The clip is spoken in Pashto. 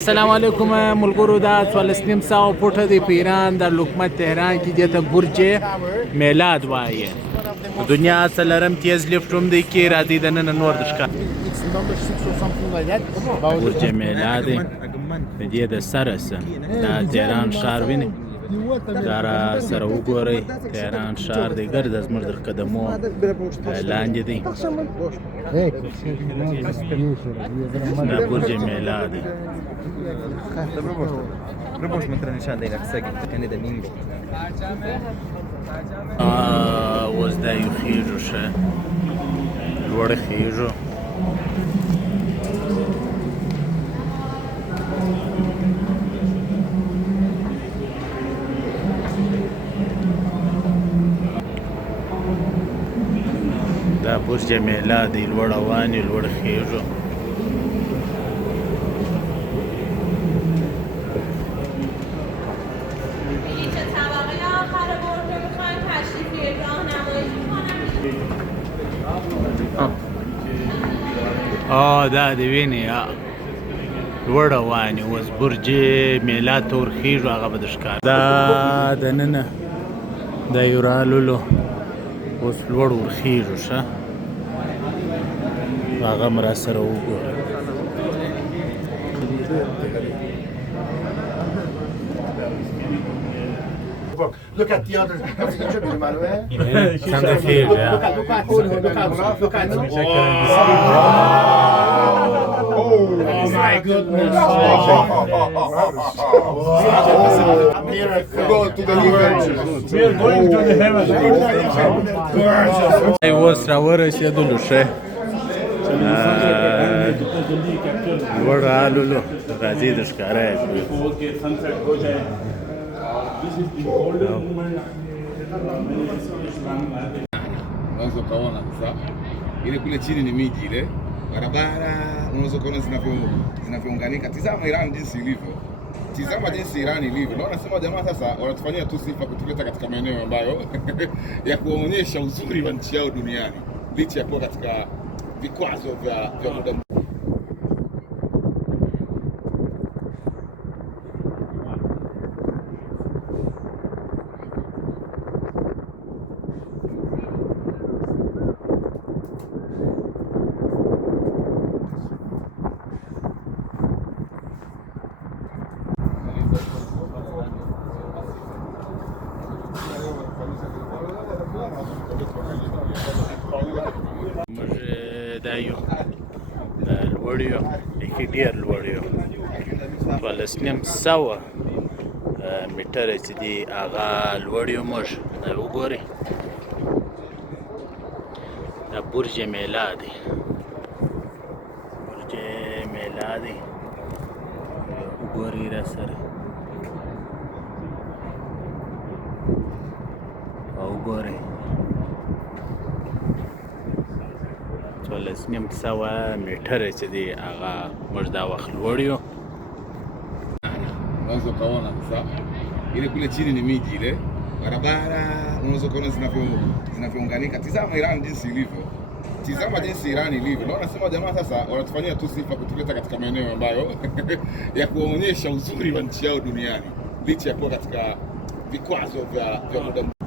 السلام علیکم ملګرو. دا 1400 فوټه دی په ایران د لوکمت تهران کې دته برج میلاد وایي. دنیا څلرم تیز لیفټ هم دی کې را دي د نن نور د ښکار برج میلاد دی د دې د سره د تهران ښار ویني دا را سره وګورئ. تهران ښار دی ګرد زموږ د قدمو لاندې دی. دا برج میلاد دی. Propos mostrar nishان دی لکه څنګه کنه د نیم اوس دا یو خیژو ښه لوړ خیژو دا برج میلاد دی لوړ واني لوړ خیژو. دا دی ویني لوړ واني اوس برج میلاد ته ورخیژو هغه به د ښکار. دا دننه دا یو راللو اوس لوړ ورخیژو ښه هغه هم راسره وګورئ. Look at the others. څنګه خیژ یا Oh my goodness. Go to the heavens. We are going to the heavens. اوس راورسېدلو ښه لوړ راللو راځي د ښکاره یې unaweza ukaona sasa ile kule chini ni miji ile barabara unaweza kuona zinavyounganika. Tizama Iran jinsi ilivyo, tizama jinsi Iran ilivyo. Naona sema jamaa sasa wanatufanyia tu sifa kutuleta katika maeneo ambayo ya kuonyesha uzuri wa nchi yao duniani licha ya kuwa katika vikwazo vya muda. موږ دا یو لوړ یو لیکي ډېر لوړ یو 1200 میټره چې دي هغه لوړ یو. موږ دا وګورئ دا برج میلاد دی. برج میلاد دی وګورئ را سره وګورئ 1200 میټره چې دی هغه موږ دا وخت لوړ یو. Unaweza ukaona sasa ile kule chini ni miji ile barabara unaweza kuona zinavyounganika. Tizama Iran jinsi ilivyo, tizama jinsi Iran ilivyo. Naona sema jamaa sasa wanatufanyia tu sifa kutuleta katika maeneo ambayo ya kuonyesha uzuri wa nchi yao duniani licha ya kuwa katika vikwazo vya muda.